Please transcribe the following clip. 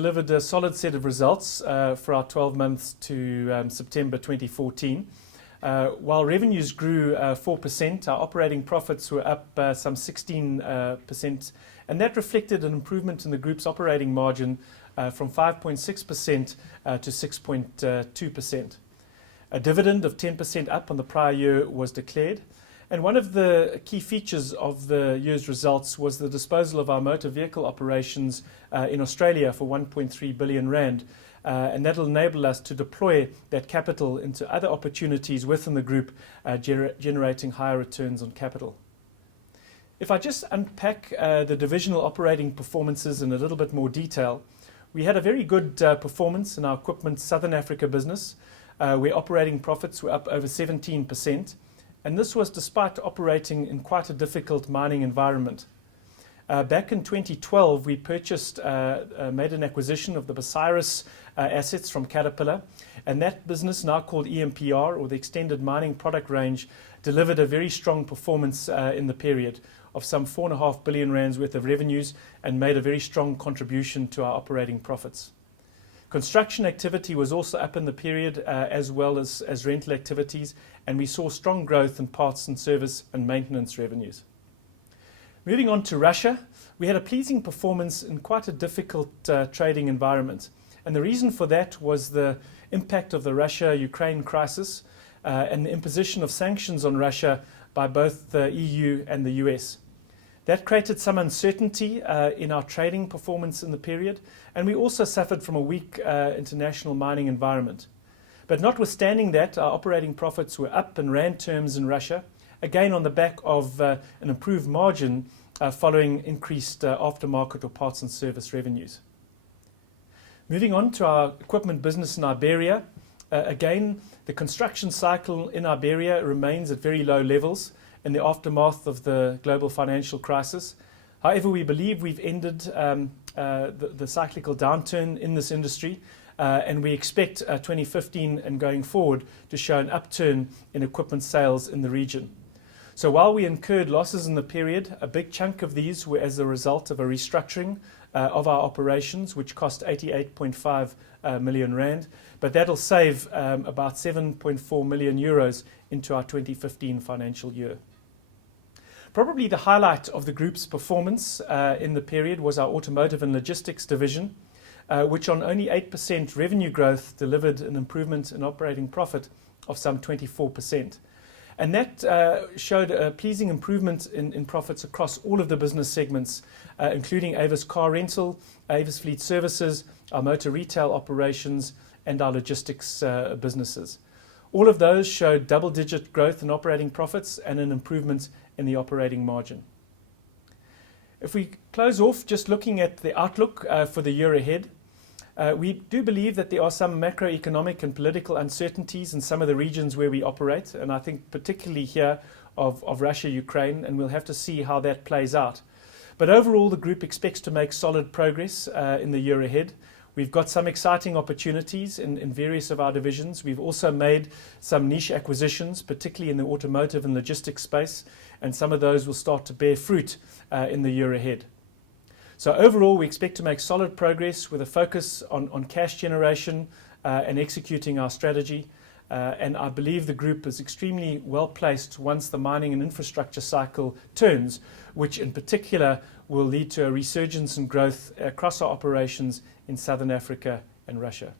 delivered a solid set of results for our 12 months to September 2014. While revenues grew 4%, our operating profits were up some 16%, and that reflected an improvement in the group's operating margin from 5.6% to 6.2%. A dividend of 10% up on the prior year was declared. And one of the key features of the year's results was the disposal of our motor vehicle operations in Australia for 1.3 billion rand. And that will enable us to deploy that capital into other opportunities within the group, generating higher returns on capital. If I just unpack the divisional operating performances in a little bit more detail, we had a very good performance in our Equipment Southern Africa business, where operating profits were up over 17%. And this was despite operating in quite a difficult mining environment. Back in 2012, we made an acquisition of the Bucyrus assets from Caterpillar, and that business, now called EMPR, or the Extended Mining Product Range, delivered a very strong performance in the period of some 4.5 billion rands worth of revenues and made a very strong contribution to our operating profits. Construction activity was also up in the period, as well as rental activities, and we saw strong growth in parts and service and maintenance revenues. Moving on to Russia, we had a pleasing performance in quite a difficult trading environment. And the reason for that was the impact of the Russia-Ukraine crisis and the imposition of sanctions on Russia by both the EU and the US. That created some uncertainty in our trading performance in the period, and we also suffered from a weak international mining environment. But notwithstanding that, our operating profits were up in rand terms in Russia, again on the back of an improved margin following increased aftermarket or parts and service revenues. Moving on to our equipment business in Iberia, again, the construction cycle in Iberia remains at very low levels in the aftermath of the global financial crisis. However, we believe we've ended the cyclical downturn in this industry, and we expect 2015 and going forward to show an upturn in equipment sales in the region. So while we incurred losses in the period, a big chunk of these were as a result of a restructuring of our operations, which cost 88.5 million rand, but that'll save about 7.4 million euros into our 2015 financial year. Probably the highlight of the group's performance in the period was our automotive and logistics division, which on only 8% revenue growth delivered an improvement in operating profit of some 24%. And that showed a pleasing improvement in profits across all of the business segments, including Avis Car Rental, Avis Fleet Services, our motor retail operations, and our logistics businesses. All of those showed double-digit growth in operating profits and an improvement in the operating margin. If we close off just looking at the outlook for the year ahead, we do believe that there are some macroeconomic and political uncertainties in some of the regions where we operate, and I think particularly here of Russia, Ukraine, and we'll have to see how that plays out. But overall, the group expects to make solid progress in the year ahead. We've got some exciting opportunities in various of our divisions. We've also made some niche acquisitions, particularly in the automotive and logistics space, and some of those will start to bear fruit in the year ahead. So overall, we expect to make solid progress with a focus on cash generation and executing our strategy. And I believe the group is extremely well placed once the mining and infrastructure cycle turns, which in particular will lead to a resurgence in growth across our operations in Southern Africa and Russia.